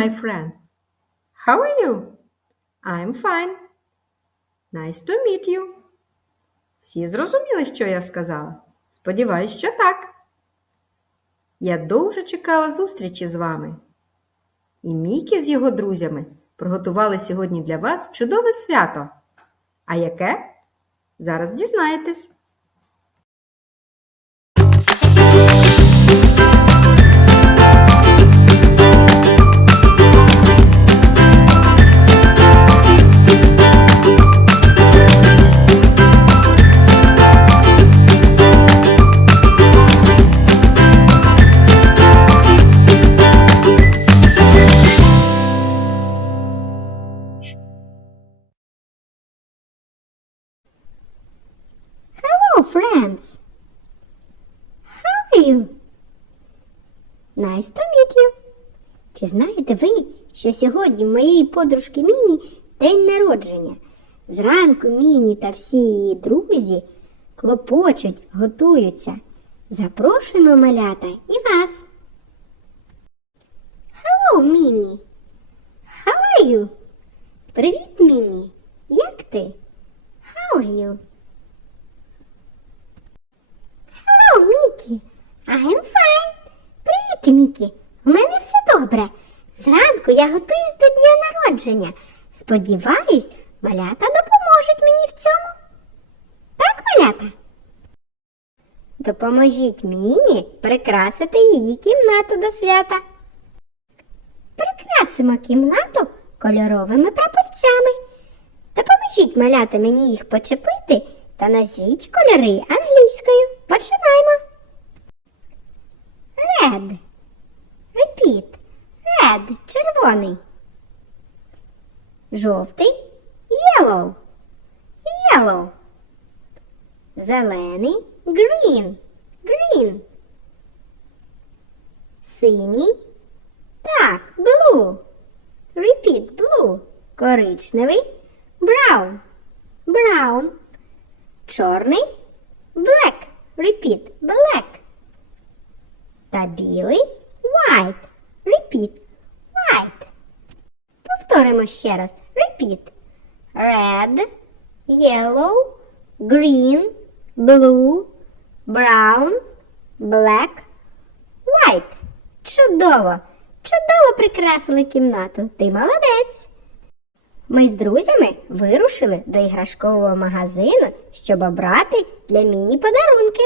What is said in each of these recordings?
My friends. How are you? I'm fine. Nice to meet you. Всі зрозуміли, що я сказала? Сподіваюсь, що так. Я дуже чекала зустрічі з вами. І Мікі з його друзями приготували сьогодні для вас чудове свято. А яке? Зараз дізнаєтесь. Nice to. Чи знаєте ви, що сьогодні в моєї подружки Міні день народження? Зранку Міні та всі її друзі клопочуть, готуються. Запрошуємо малята і вас. Hello, Міні. How? Привіт, Міні. Як ти? How? Hello, Мікі. I'm fine. Привіт, Мікі. У мене все добре. Зранку я готуюсь до дня народження. Сподіваюсь, малята допоможуть мені в цьому. Так, малята? Допоможіть Міні прикрасити її кімнату до свята. Прикрасимо кімнату кольоровими прапорцями. Допоможіть малята мені їх почепити та назвіть кольори англійською. Починаємо. Red. Red. Червоний. Жовтий. Yellow. Yellow. Зелений. Green. Green. Синій. Так, blue. Repeat. Blue. Коричневий. Brown. Brown. Чорний. Black. Repeat. Black. Та білий. White. Repeat. Повторимо ще раз. Repeat. Red. Yellow. Green. Blue. Brown. Black. White. Чудово! Чудово прикрасили кімнату. Ти молодець. Ми з друзями вирушили до іграшкового магазину, щоб обрати для міні подарунки.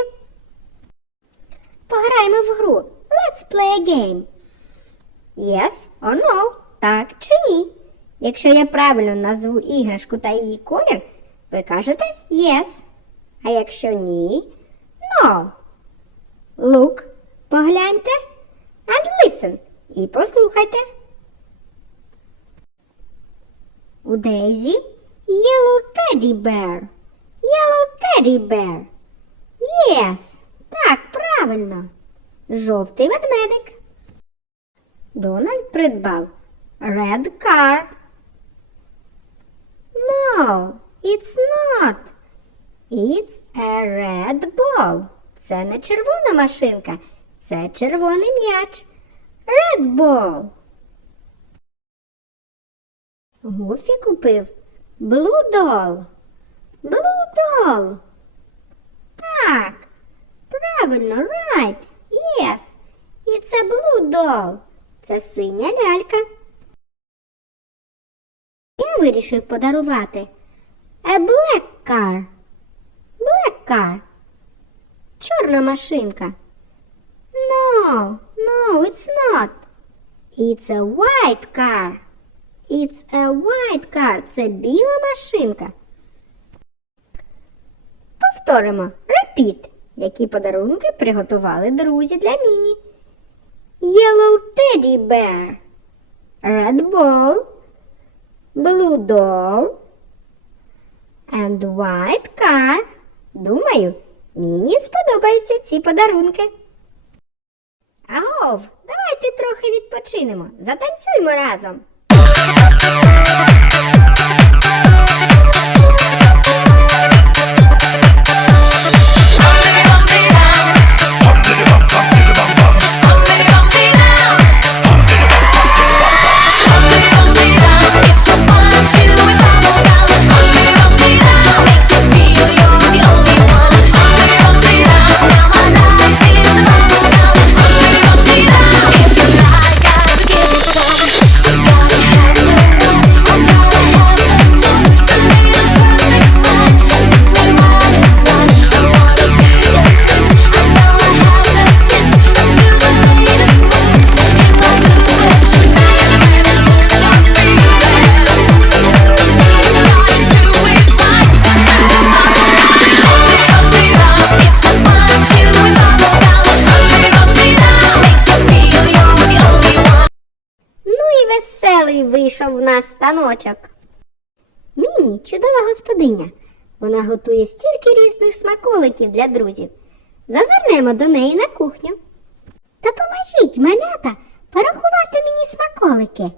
Пограємо в гру. Let's play a game. Yes or no? Так чи ні? Якщо я правильно назву іграшку та її колір, ви кажете yes. А якщо ні, no. Look, погляньте and listen. І послухайте. У Дейзі Yellow Teddy Bear. Yellow Teddy Bear. Yes. Так, правильно. Жовтий ведмедик. Дональд придбав Red car. No, it's not. It's a red ball. Це не червона машинка. Це червоний м'яч. Red ball. Гуфі купив Blue doll. Blue doll. Так. Правильно, right. Yes. It's a blue doll. Це синя лялька. Я вирішив подарувати a black car. Black car. Чорна машинка. No, no, it's not. It's a white car. It's a white car. Це біла машинка. Повторимо. Repeat. Які подарунки приготували друзі для Міні. Yellow teddy bear. Red ball. Blue doll. And white car. Думаю, Міні сподобаються ці подарунки. Агов, давайте трохи відпочинемо. Затанцюємо разом. Чудовий вийшов в станочок. Міні чудова господиня. Вона готує стільки різних смаколиків для друзів. Зазирнемо до неї на кухню. Та поможіть, малята, порахувати мені смаколики.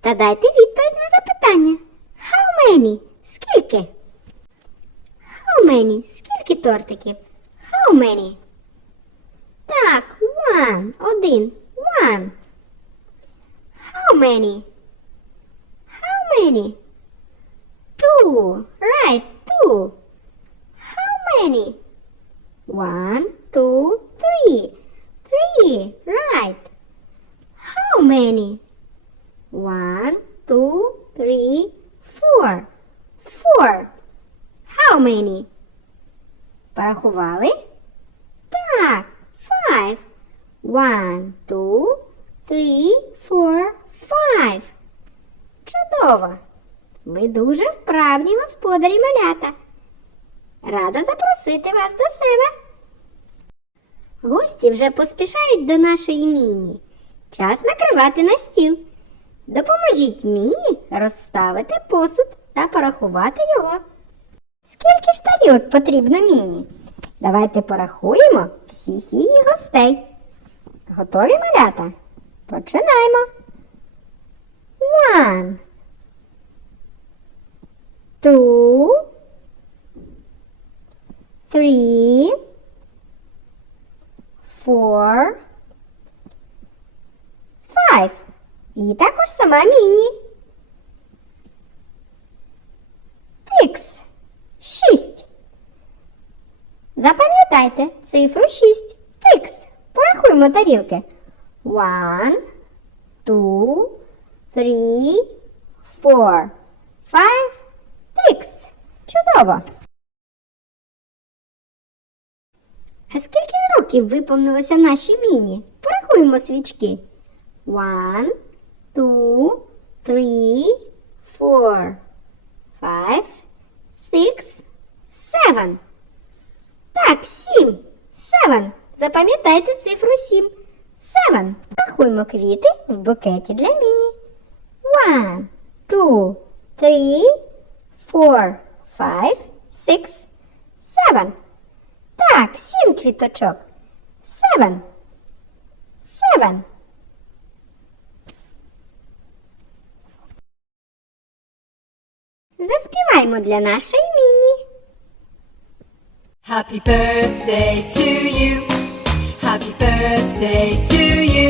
Та дайте відповідь на запитання. How many? Скільки? How many? Скільки тортиків? How many? Так, one, один, one. How many? How many? Two, right, two. How many? One, two, three. Three, right. How many? One, two, three, four. Four. How many? Порахували? Так, five. One, two, three, four, five. Чудово! Ви дуже вправні господарі малята. Рада запросити вас до себе. Гості вже поспішають до нашої міні. Час накривати на стіл. Допоможіть міні розставити посуд та порахувати його. Скільки ж тарілок потрібно міні? Давайте порахуємо всіх її гостей. Готові малята? Починаємо. One. Two. Three. Four. Five. І також сама міні. Six. Шість. Запам'ятайте цифру 6. Six. Порахуємо тарілки. One, two, three, four, five, six. Чудово. А скільки років виповнилося нашій міні? Порахуємо свічки. One, two, three, four, five, six, seven. Так, сім. Seven. Запам'ятайте цифру сім. Seven. Рахуємо квіти в букеті для міні. One, two, three, four, five, six, seven. Так, сім квіточок. Seven. Seven. Заспіваймо для нашої міні. Happy birthday to you. Happy birthday to you.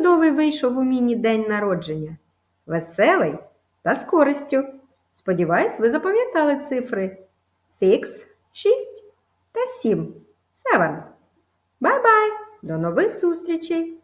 Чудовий вийшов у міні день народження. Веселий та з користю. Сподіваюсь, ви запам'ятали цифри 6, 6 та 7. 7. Бай-бай! До нових зустрічей!